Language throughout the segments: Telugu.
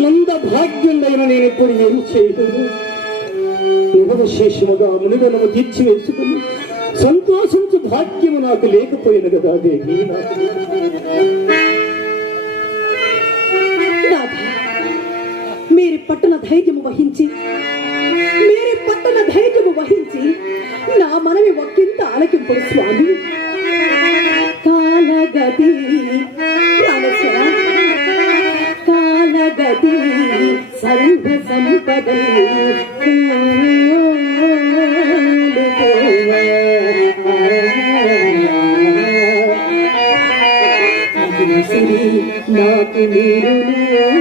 మందభాగ్యుండైన నేను ఇప్పుడు ఏం చేయలేదు నిరవశేషముగా మునిగనము తీర్చి వేసుకుని సంతోషించు భాగ్యము నాకు లేకపోయిన కదా దేవి నాకు మీరు పట్టణ ధైర్యము వహించి మీరు పట్టణ ధైర్యము వహించి నా మనవి ఒక్కింత ఆలకింపు నాకు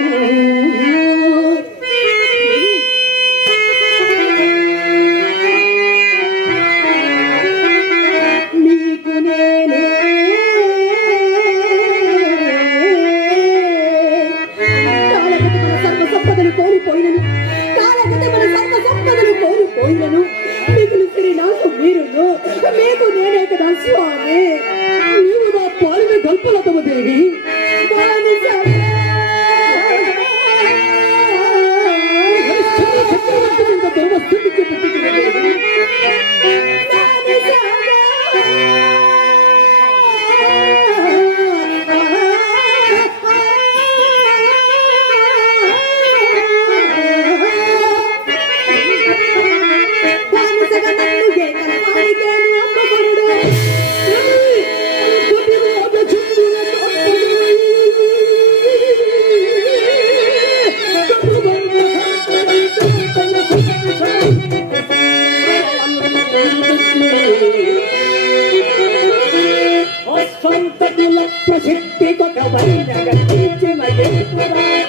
ప్రసిద్ధి కొట్టబడిన గతించిన ఒక్కనిది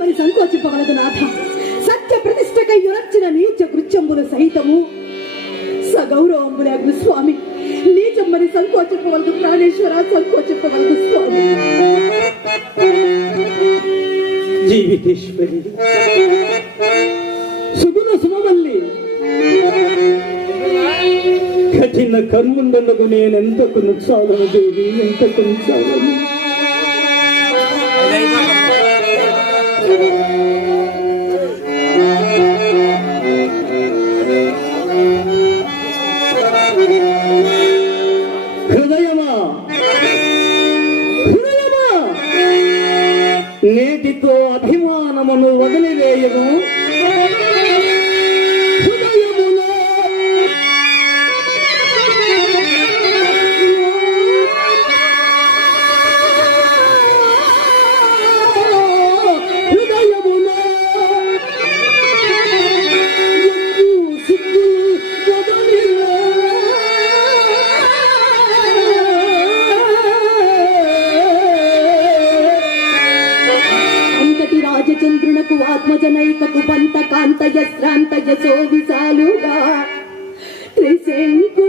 నీచమ్మని సంకోచింపవలదు నాథ. సత్య ప్రతిష్టకై యురచిన నీచ కృత్యంబుల సహితము. సగౌరవంబులగు స్వామి. నీచమ్మని సంకోచింపవలదు ప్రాణేశ్వర సంకోచింపవలదు స్వామి. జీవితేశ్వరి. సుగుణ సుమవల్లి కఠిన కర్ముండలకు నేనెంత కొనుచాలను దేవి ఎంత కొనుచాలను హృదయమా? హృదయమా? నేటితో అభిమానమును వదిలివేయము. అంతటి ఆత్మజనైకకు పంత కాంతయ శ్రాంతయ సోవిశాలుగా త్రిశంకును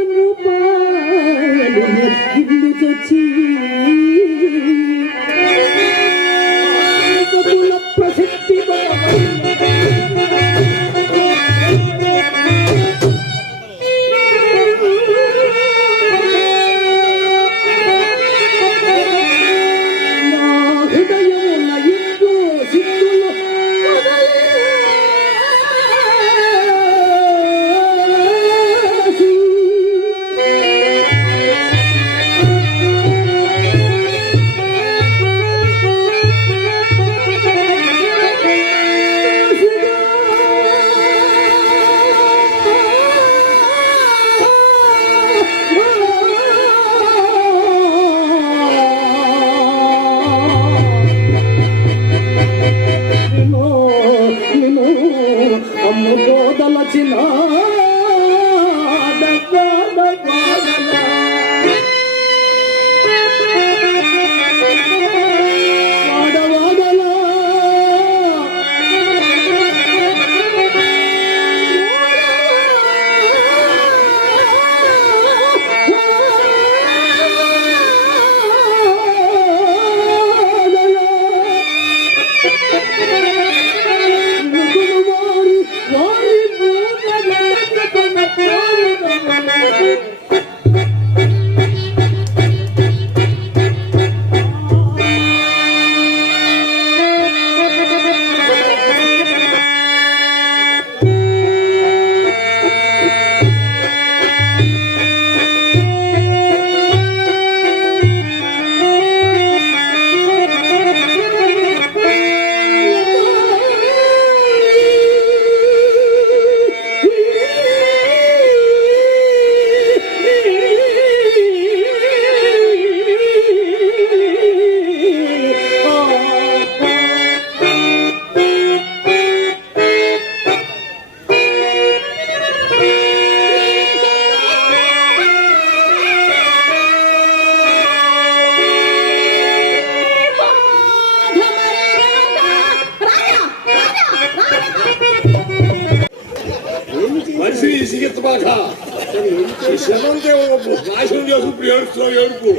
నాశనం చేసి ఇప్పుడు ఏడుస్తున్నావు ఏడుపు.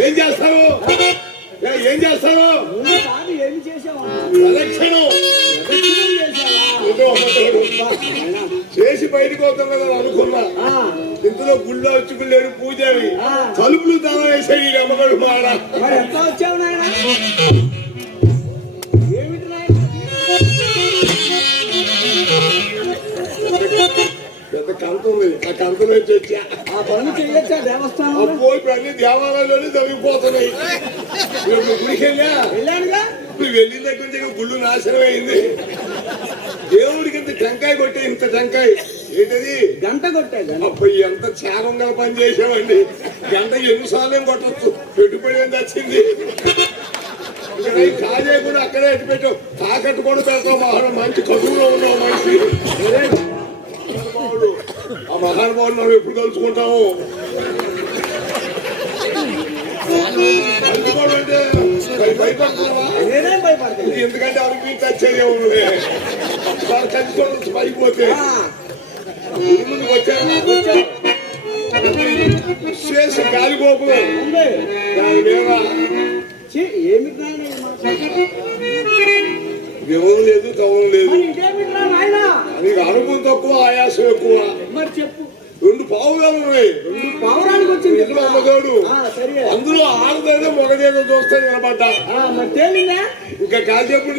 ఏం చేస్తావు? ఏ, చేస్తావు. చేసి బయటకు వస్తాం కదా అనుకున్నా. ఇంతలో గుళ్ళో వచ్చి లేడు పూజారి. తలుపులు తాళం వేసాడు ఈ అమ్మగారు మాడ. కంత ఉంది ఆ కంత నుంచి వచ్చా ఆ పనులు చేయొచ్చా దేవస్థానంలో? అబ్బో ఇప్పుడు అన్ని దేవాలయాల్లోనే జరిగిపోతున్నాయి. ఇప్పుడు గుడికి వెళ్ళా? వెళ్ళానుగా? ఇప్పుడు వెళ్ళిన దగ్గర నుంచి గుళ్ళు నాశనం అయింది. దేవుడికి ఇంత టెంకాయ కొట్టే ఇంత టెంకాయ. ఏంటది? గంట కొట్టా గంట. అప్పుడు ఎంత త్యాగంగా పని చేసామండి గంట ఎన్నిసార్లు కొట్టచ్చు? పెట్టుబడి ఇక్కడ ఈ కాజే కూడా అక్కడే పెట్టావు తాకట్టు కూడా మహారాజు మంచి కదువులో ఉన్నావు మనిషి. ఆ మహానుభావుడు మనం ఎప్పుడు కలుసుకుంటాము ఎందుకంటే అవి మీకు వచ్చేది ఉంది వాళ్ళు కలిసి పైపోతే ముందుకు వచ్చారు విశేష గాలిగోపులు? వివరం లేదు కవం లేదు. నీకు అనుభవం తక్కువ ఆయాసం ఎక్కువ. మరి చెప్పు. రెండు పావులు ఉన్నాయి. పావురానికి వచ్చింది. ఎదురు అమ్మగాడు అందులో ఆడదైనా మొగదేదో చూస్తే నిలబడ్డా ఇంకా కాసేపు